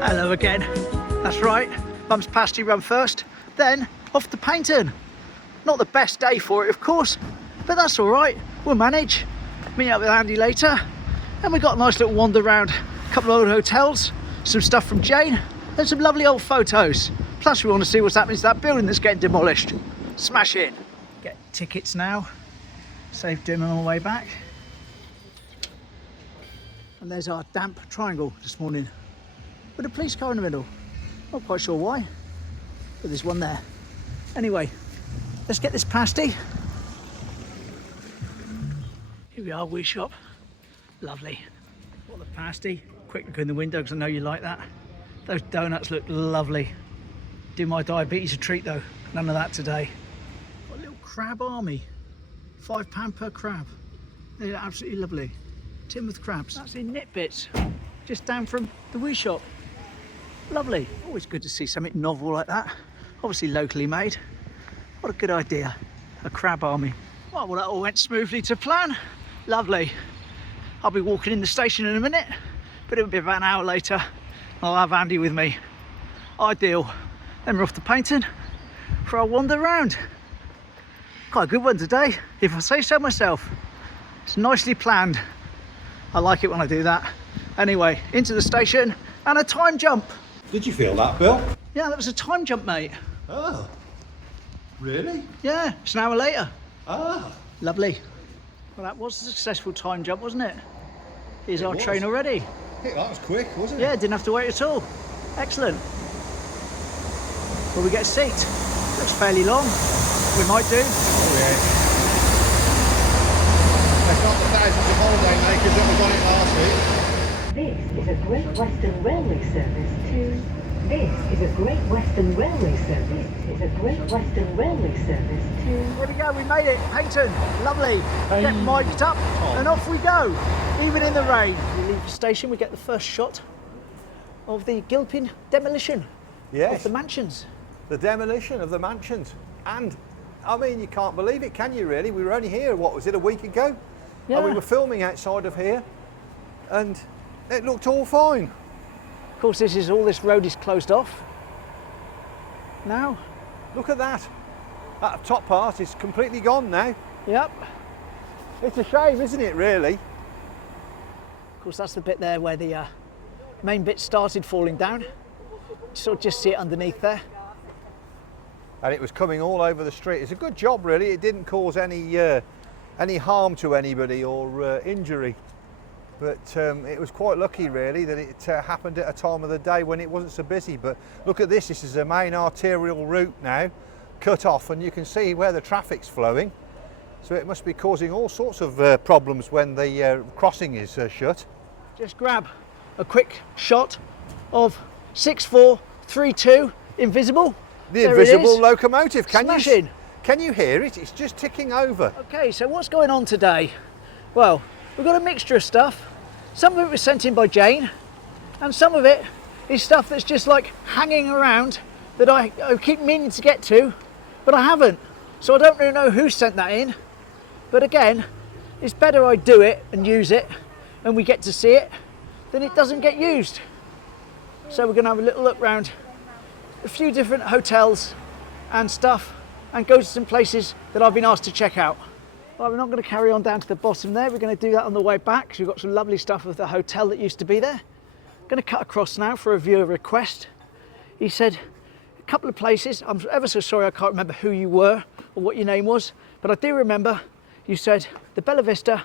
Hello again. That's right, Mum's Pasty run first, then off to Paignton. Not the best day for it, of course, but that's all right, we'll manage. Meet up with Andy later, and we got a nice little wander around a couple of old hotels, some stuff from Jane, and some lovely old photos. Plus we want to see what's happening to that building that's getting demolished. Smash in. Get tickets now, save doing them on the way back. And there's our damp triangle this morning, with a police car in the middle. Not quite sure why, but there's one there. Anyway, let's get this pasty. Here we are, wee shop. Lovely. What a pasty. Quick look in the window because I know you like that. Those donuts look lovely. Do my diabetes a treat though. None of that today. What a little crab army. £5 per crab. They're absolutely lovely. Teignmouth crabs. That's in knit bits. Just down from the wee shop. Lovely. Always good to see something novel like that. Obviously locally made. What a good idea. A crab army. Well, that all went smoothly to plan. Lovely. I'll be walking in the station in a minute, but it'll be about an hour later. I'll have Andy with me. Ideal. Then we're off to Paignton for our wander round. Quite a good one today, if I say so myself. It's nicely planned. I like it when I do that. Anyway, into the station and a time jump. Did you feel that, Bill? Yeah, that was a time jump, mate. Oh, really? Yeah, it's an hour later. Ah. Lovely. Well, that was a successful time jump, wasn't it? Here's our train already. Yeah, that was quick, wasn't it? Yeah, didn't have to wait at all. Excellent. Will we get a seat? Looks fairly long. We might do. Oh, yeah. It's not the thousands of holiday makers that was on it last week. This is a Great Western Railway service to... This is a Great Western Railway service. It's a Great Western Railway service to... There we go, we made it. Paignton, lovely. Get mic'd up and off we go, even in the rain. We leave the station, we get the first shot of the Gilpin demolition of the mansions. The demolition of the mansions. And, I mean, you can't believe it, can you really? We were only here, what was it, a week ago? Yeah. And we were filming outside of here, and it looked all fine. Of course, this road is closed off now. Look at that. That top part is completely gone now. Yep. It's a shame, isn't it, really? Of course, that's the bit there where the main bit started falling down. You sort of just see it underneath there. And it was coming all over the street. It's a good job, really. It didn't cause any harm to anybody or injury. But it was quite lucky, really, that it happened at a time of the day when it wasn't so busy. But look at this. This is a main arterial route now, cut off, and you can see where the traffic's flowing. So it must be causing all sorts of problems when the crossing is shut. Just grab a quick shot of 6432 invisible. The invisible locomotive. Can you hear it? It's just ticking over. Okay, so what's going on today? Well, we've got a mixture of stuff. Some of it was sent in by Jane, and some of it is stuff that's just like hanging around that I keep meaning to get to, but I haven't. So I don't really know who sent that in. But again, it's better I do it and use it, and we get to see it, than it doesn't get used. So we're going to have a little look around a few different hotels and stuff, and go to some places that I've been asked to check out. Well, we're not going to carry on down to the bottom there. We're going to do that on the way back, because we've got some lovely stuff of the hotel that used to be there. Going to cut across now for a viewer request. He said a couple of places. I'm ever so sorry I can't remember who you were or what your name was, but I do remember you said the Bella Vista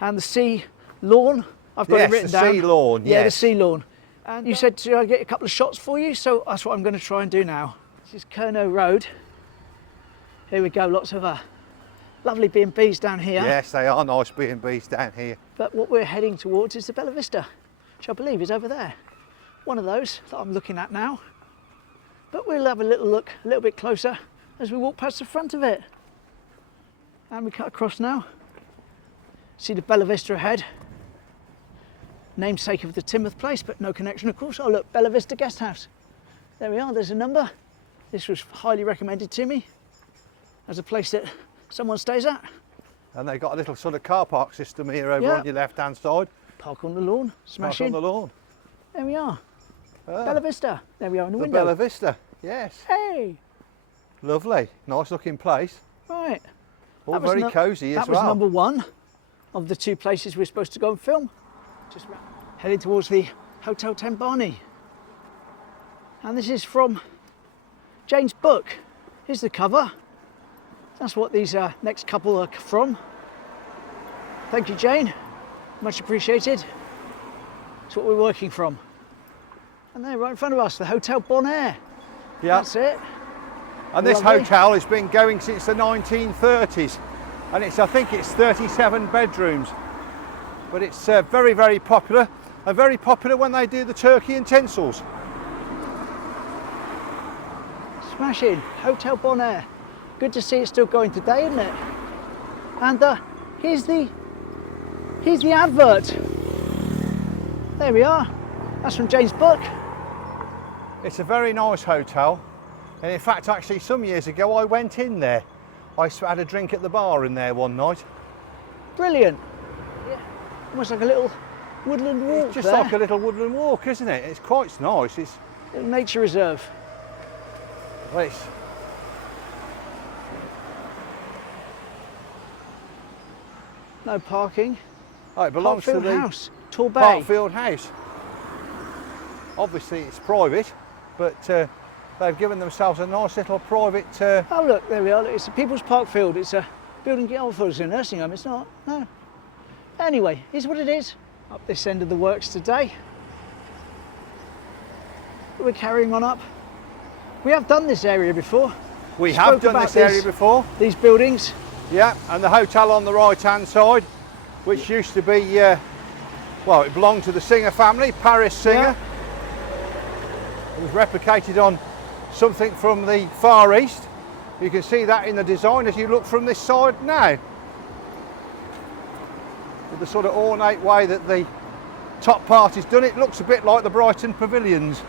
and the Sea Lawn. I've got it written down. Yes, the Sea Lawn, yes. Yeah, the Sea Lawn. And you said to get a couple of shots for you, so that's what I'm going to try and do now. This is Kerno Road. Here we go, lots of lovely B&Bs down here. Yes, they are nice B&Bs down here. But what we're heading towards is the Bella Vista, which I believe is over there. One of those that I'm looking at now. But we'll have a little look a little bit closer as we walk past the front of it. And we cut across now. See the Bella Vista ahead. Namesake of the Teignmouth place, but no connection, of course. Oh look, Bella Vista Guest House. There we are, there's a number. This was highly recommended to me as a place that someone stays at. And they've got a little sort of car park system here over on your left-hand side. Park on the lawn, smash in. Park on the lawn. There we are. Bella Vista. There we are in the The window. Bella Vista, yes. Hey. Lovely, nice looking place. Right. All very cosy as well. That was number 1 of the 2 places we're supposed to go and film. Just heading towards the Hotel Teignmouth. And this is from Jane's book. Here's the cover. That's what these next couple are from. Thank you, Jane. Much appreciated. That's what we're working from. And there, right in front of us, the Hotel Bonaire. Yeah. That's it. And this Lovely. hotel has been going since the 1930s. And I think it's 37 bedrooms. But it's very, very popular. And very popular when they do the turkey and tinsels. Smashing. Hotel Bonaire. Good to see it's still going today, isn't it? And here's the advert. There we are. That's from Jane's book. It's a very nice hotel. And in fact, actually, some years ago, I went in there. I had a drink at the bar in there one night. Brilliant. Yeah. Almost like a little woodland walk. It's just there. like a little woodland walk, isn't it? It's quite nice. It's, Little nature reserve. well, it's No parking. oh, it belongs to Parkfield the House. Tall Bay. Parkfield House. Obviously, it's private, but they've given themselves a nice little private. Oh look, there we are. Look, it's a People's Parkfield. It's a building. Oh, I thought it was a nursing home. It's not. No. Anyway, here's what it is. Up this end of the works today. We're carrying on up. We have done this area before. We have done this area before. These buildings. Yeah, and the hotel on the right-hand side, which used to be, well, it belonged to the Singer family, Paris Singer. Yeah. It was replicated on something from the Far East. You can see that in the design as you look from this side now. With the sort of ornate way that the top part is done, it looks a bit like the Brighton Pavilions.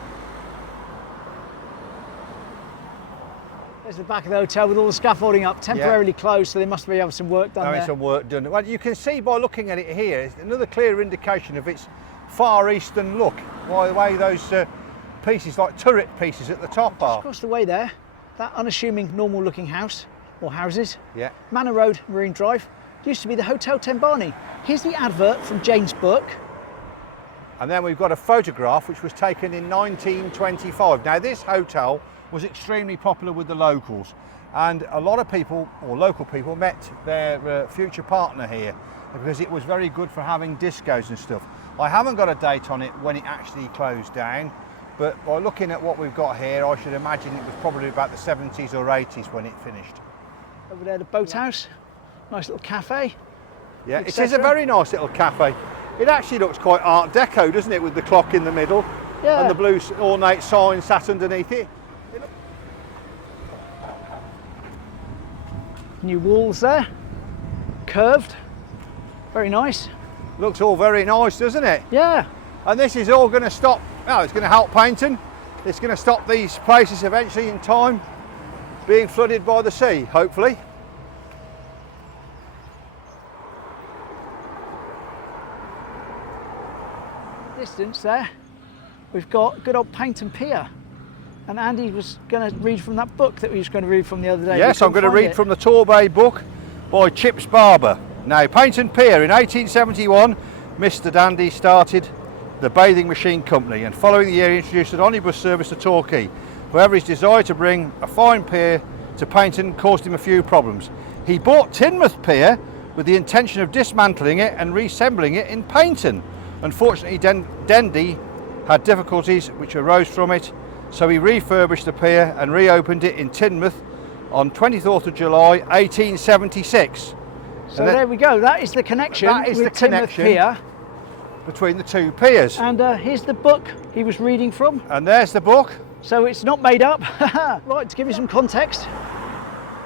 There's the back of the hotel with all the scaffolding up, temporarily closed, so they must be having some work done Having there. some work done. Well, you can see by looking at it here, it's another clear indication of its Far Eastern look, by the way those pieces, like turret pieces at the top Just are. across the way there, that unassuming, normal-looking house, or houses, Yeah. Manor Road, Marine Drive, used to be the Hotel Teignmouth. Here's the advert from Jane's book. And then we've got a photograph which was taken in 1925. Now this hotel was extremely popular with the locals, and a lot of people, or local people, met their future partner here because it was very good for having discos and stuff. I haven't got a date on it when it actually closed down, but by looking at what we've got here, I should imagine it was probably about the 70s or 80s when it finished. Over there, the boathouse, nice little cafe. Yeah, it is etc. a very nice little cafe. It actually looks quite Art Deco, doesn't it, with the clock in the middle Yeah. and the blue ornate sign sat underneath it. New walls there, curved, very nice. Looks all very nice, doesn't it? Yeah, And this is all going to stop, oh, it's going to help Paignton. It's going to stop these places eventually in time being flooded by the sea, hopefully. distance there, we've got good old Paignton Pier. And Andy was going to read from that book that we was going to read from the other day. Yes, I'm going to read from the Torbay book by Chips Barber. Now, Paignton Pier in 1871, Mr. Dandy started the bathing machine company, and following the year he introduced an omnibus service to Torquay. However, his desire to bring a fine pier to Paignton caused him a few problems. He bought Teignmouth Pier with the intention of dismantling it and reassembling it in Paignton. Unfortunately, Dandy had difficulties which arose from it, so he refurbished the pier and reopened it in Teignmouth on 24th of July 1876. So there we go, that is the connection That is with the Teignmouth connection. Pier. Between the two piers. And here's the book he was reading from. And there's the book. So it's not made up. Right, to give you some context,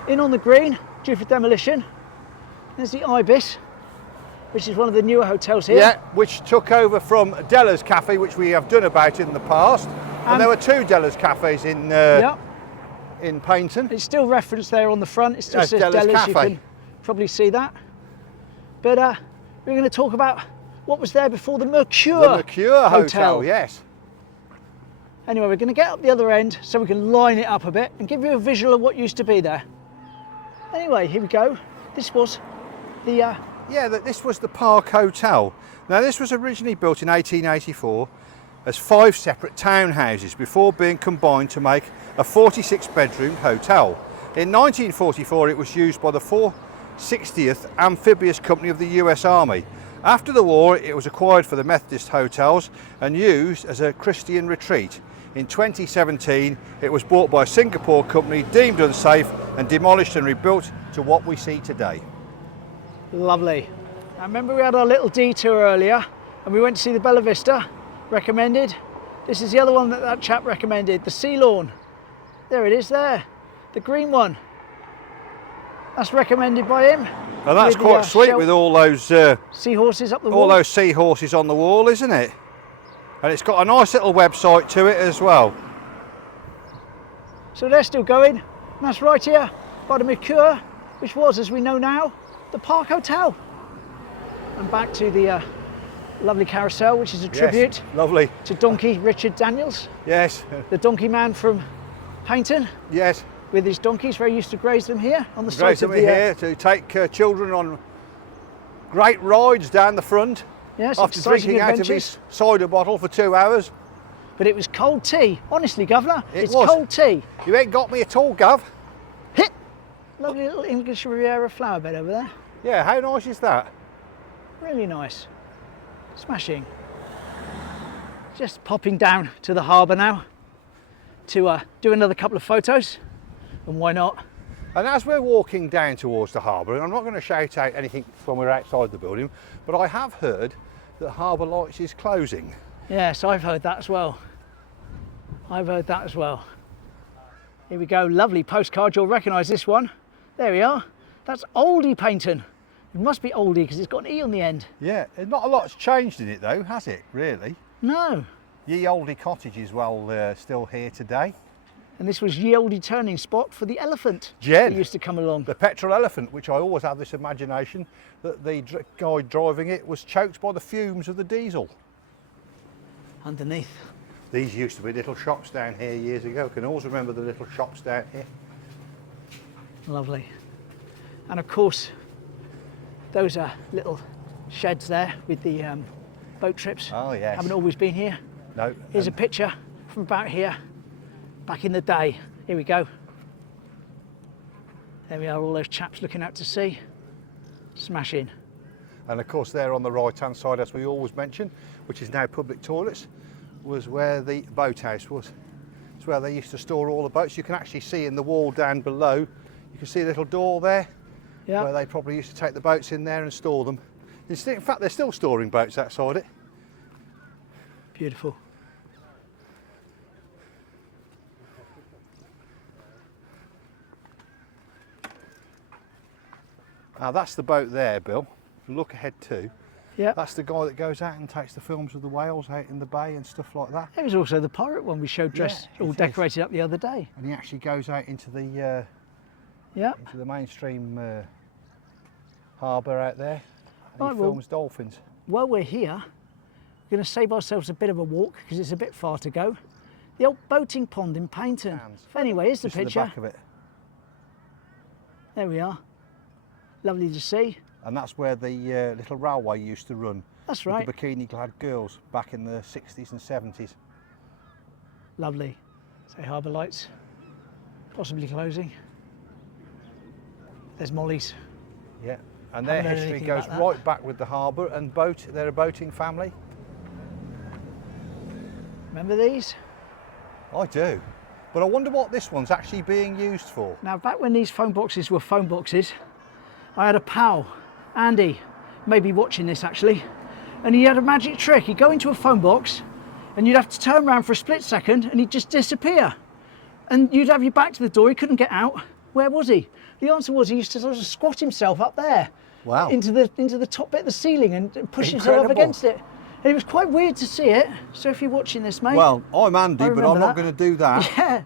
in on the green, due for demolition, there's the Ibis, which is one of the newer hotels here. Yeah, which took over from Della's Cafe, which we have done about in the past. And there were two Della's Cafes in in Paignton. It's still referenced there on the front. It still Yes, says Della's Della's. You Cafe. can probably see that. But we're going to talk about what was there before the Mercure. The Mercure Hotel, yes. Anyway, we're going to get up the other end so we can line it up a bit and give you a visual of what used to be there. Anyway, here we go. This was the... Yeah, this was the Park Hotel. Now, this was originally built in 1884 as 5 separate townhouses before being combined to make a 46-bedroom hotel. In 1944, it was used by the 460th Amphibious Company of the US Army. After the war, it was acquired for the Methodist hotels and used as a Christian retreat. In 2017, it was bought by a Singapore company, deemed unsafe and demolished and rebuilt to what we see today. Lovely. I remember we had our little detour earlier and we went to see the Bella Vista, recommended. This is the other one that chap recommended, the Sea Lawn. There it is there, the green one. That's recommended by him. And that's quite sweet with all those seahorses up the wall. All those seahorses on the wall, isn't it? And it's got a nice little website to it as well. So they're still going. And that's right here by the Mercure, which was, as we know now, the Park Hotel. And back to the lovely carousel, which is a tribute lovely to Donkey Richard Daniels. Yes. The donkey man from Paignton. Yes. With his donkeys, very used to graze them here on the side of the... here to take children on great rides down the front. Yes, after drinking out of his cider bottle for 2 hours. But it was cold tea. Honestly, Governor, it's was. Cold tea. You ain't got me at all, Gov. Hit! Lovely little English Riviera flower bed over there. Yeah, how nice is that? Really nice. Smashing. Just popping down to the harbour now to do another couple of photos. And why not? And as we're walking down towards the harbour, and I'm not going to shout out anything when we're outside the building, but I have heard that Harbour Lights is closing. Yes, I've heard that as well. I've heard that as well. Here we go, lovely postcard. You'll recognise this one. There we are. That's Oldie Paignton. It must be Oldie because it's got an E on the end. Yeah, not a lot's changed in it though, has it, really? No. Ye Oldie Cottage is still here today. And this was Ye Oldie turning spot for the elephant Jen, that used to come along. The petrol elephant, which I always have this imagination that the guy driving it was choked by the fumes of the diesel. Underneath. These used to be little shops down here years ago. I can always remember the little shops down here. Lovely. And of course, those are little sheds there with the boat trips. Oh yes. Haven't always been here. No. Here's a picture from about here. Back in the day. Here we go. There we are, all those chaps looking out to sea. Smashing. And of course there on the right hand side, as we always mention, which is now public toilets, was where the boathouse was. It's where they used to store all the boats. You can actually see in the wall down below, you can see a little door there, where they probably used to take the boats in there and store them. In fact, they're still storing boats outside it. Beautiful. Now that's the boat there, Bill. Look ahead too. Yeah. That's the guy that goes out and takes the films of the whales out in the bay and stuff like that. There was also the pirate one we showed dressed, all decorated up the other day. And he actually goes out into the into the mainstream harbour out there. And he films dolphins. While we're here, we're going to save ourselves a bit of a walk because it's a bit far to go. The old boating pond in Paignton. Anyway, here's the picture. The back of it. There we are. Lovely to see. And that's where the little railway used to run. That's right. With the bikini-clad girls back in the 60s and 70s. Lovely. Say Harbour Lights, possibly closing. There's Molly's. Yeah, and their history goes right back with the harbour and they're a boating family. Remember these? I do. But I wonder what this one's actually being used for. Now, back when these phone boxes were phone boxes, I had a pal, Andy, maybe watching this actually, and he had a magic trick. He'd go into a phone box and you'd have to turn around for a split second and he'd just disappear. And you'd have your back to the door, he couldn't get out. Where was he? The answer was he used to sort of squat himself up there. Wow. Into the top bit of the ceiling and push himself up against it. And it was quite weird to see it. So if you're watching this, mate. Well, I'm Andy, but I'm not going to do that. Yeah.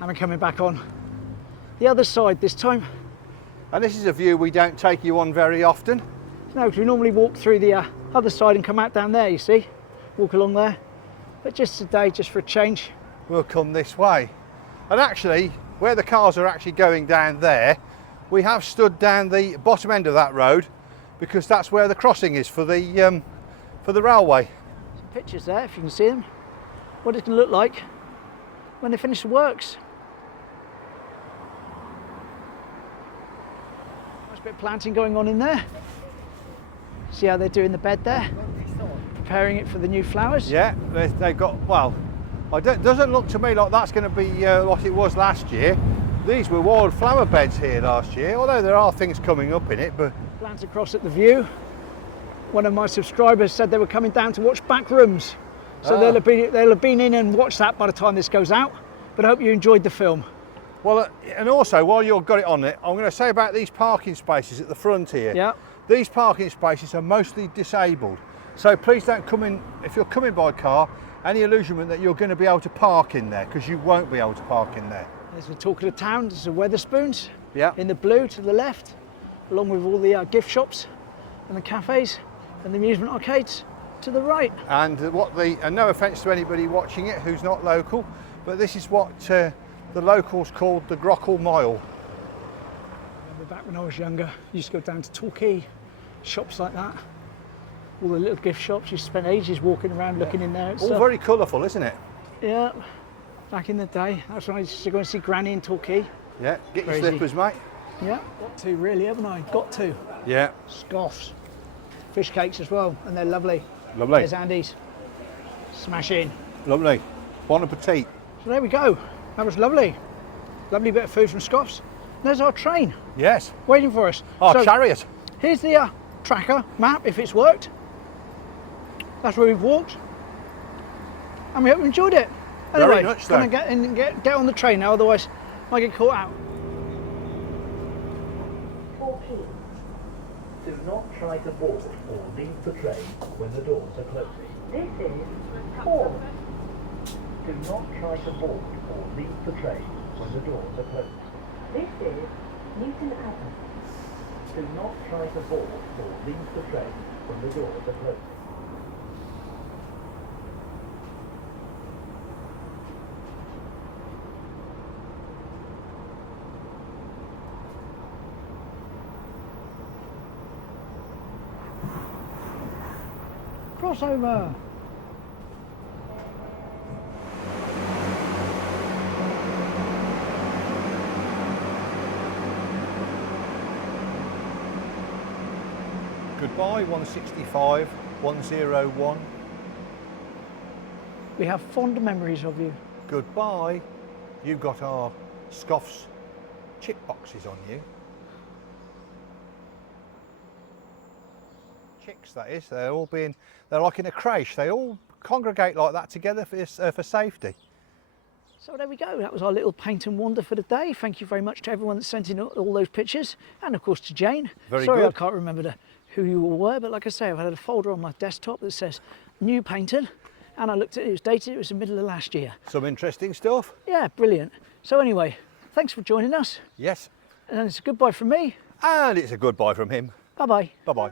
And I'm coming back on the other side this time. And this is a view we don't take you on very often. No, because we normally walk through the other side and come out down there, you see. Walk along there. But just today, just for a change. We'll come this way. And actually, where the cars are actually going down there, we have stood down the bottom end of that road because that's where the crossing is for the railway. Some pictures there, if you can see them. What it's going to look like when they finish the works. Nice bit of planting going on in there. See how they're doing the bed there? Preparing it for the new flowers. Yeah, they've got, well, it doesn't look to me like that's going to be what it was last year. These were wildflower beds here last year, although there are things coming up in it. But Plants across at the view. One of my subscribers said they were coming down to watch Back Rooms. So they'll have been in and watched that by the time this goes out. But I hope you enjoyed the film. well, and also while you've got it on it, I'm going to say about these parking spaces at the front here. Yeah. These parking spaces are mostly disabled. So please don't come in, if you're coming by car, any illusion that you're going to be able to park in there, because you won't be able to park in there. There's the talk of the town, there's the Weatherspoons. Yeah. In the blue to the left, along with all the gift shops and the cafes and the amusement arcades to the right. And and no offence to anybody watching it who's not local, but this is what the locals called the Grockle Mile. I remember back when I was younger, I used to go down to Torquay, shops like that. All the little gift shops, you spend ages walking around looking in there and All stuff. very colourful, isn't it? Yeah, back in the day, that's when I used to go and see Granny in Torquay. Yeah, get your Crazy. slippers, mate. Yeah, got to really, haven't I? Got to. Yeah, Scoffs, fish cakes as well, and they're lovely. lovely, There's Andy's. Smash in. lovely. Bon appetit. So there we go. That was lovely. Lovely bit of food from Scoffs. There's our train Yes, waiting for us. our So chariot. here's the tracker map if it's worked. That's where we've walked. And we hope you enjoyed it. Very Anyway, much so. gonna get in and get on the train now, otherwise I might get caught out. 14. Do not try to board or leave the train when the doors are closing. This is 4. Do not try to board or leave the train when the doors are closing. This is Newton Abbot. Do not try to board or leave the train when the doors are closing. Crossover. Goodbye, 165, 101. We have fond memories of you. Goodbye. You've got our Scoffs chip boxes on you. Chicks, that is. They're like in a creche. They all congregate like that together for safety. So there we go. That was our little Paignton wander for the day. Thank you very much to everyone that sent in all those pictures, and of course to Jane. Very Sorry, good. I can't remember who you all were, but like I say, I've had a folder on my desktop that says New Paignton, and I looked at it. It was dated. It was the middle of last year. Some interesting stuff. Yeah, brilliant. So anyway, thanks for joining us, Yes. and it's a goodbye from me. And it's a goodbye from him. Bye bye. Bye-bye.